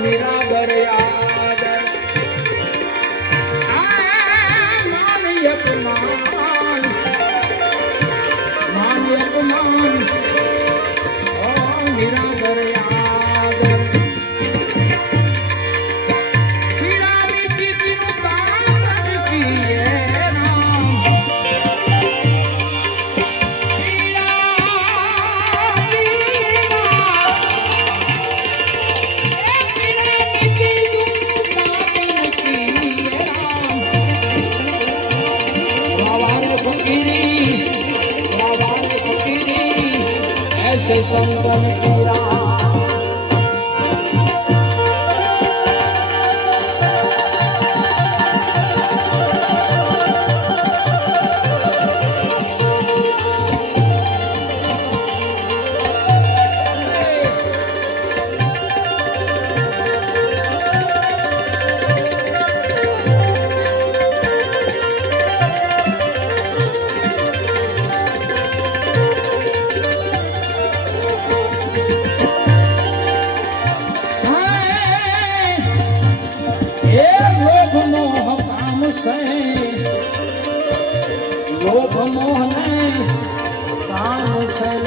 मेरा 啊。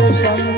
Thank you.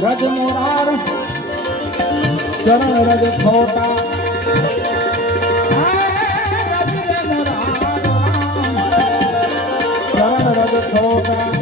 रज मोरार चरण रज छोटा चरण रज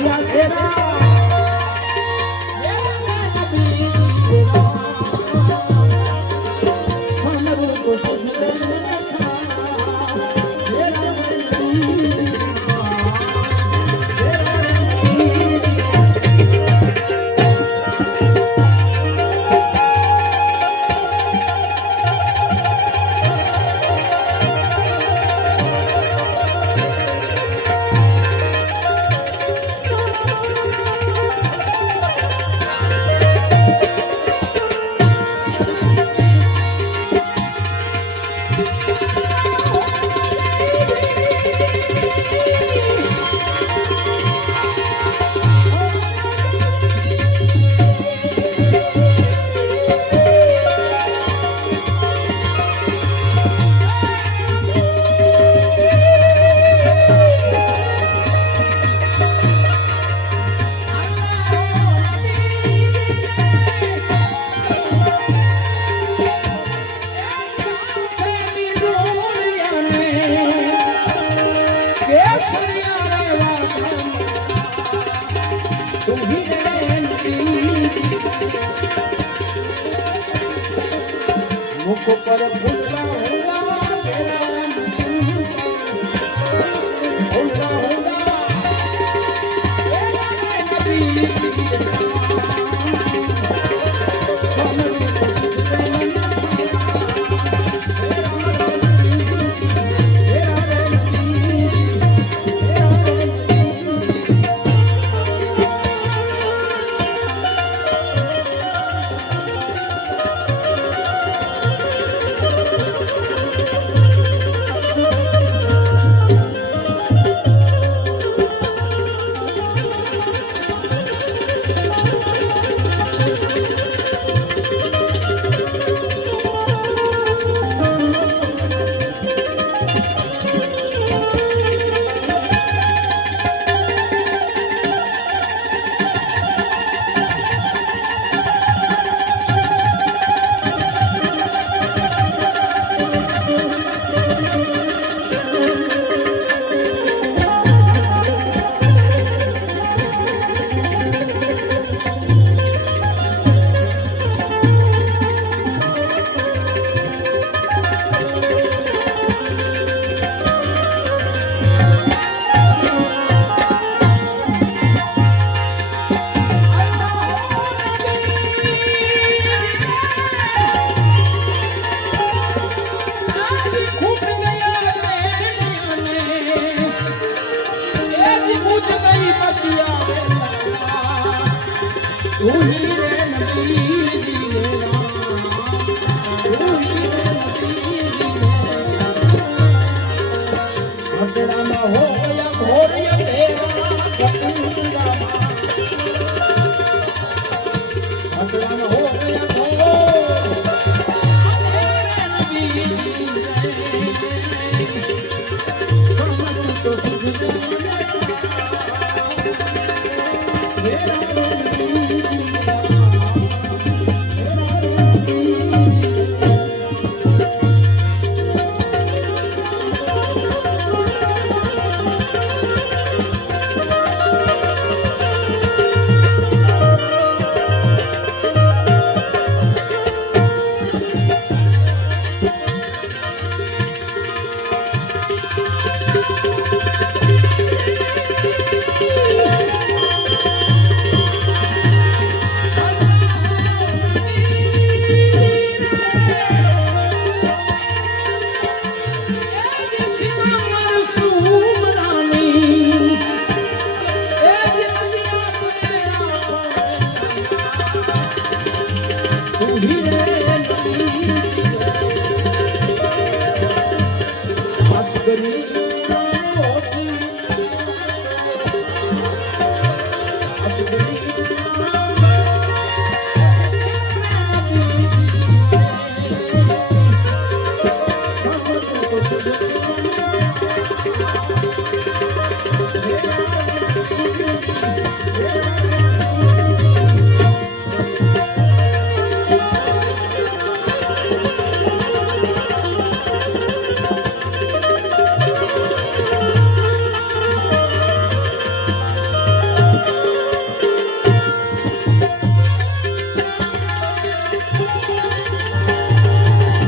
Ai, Yeah.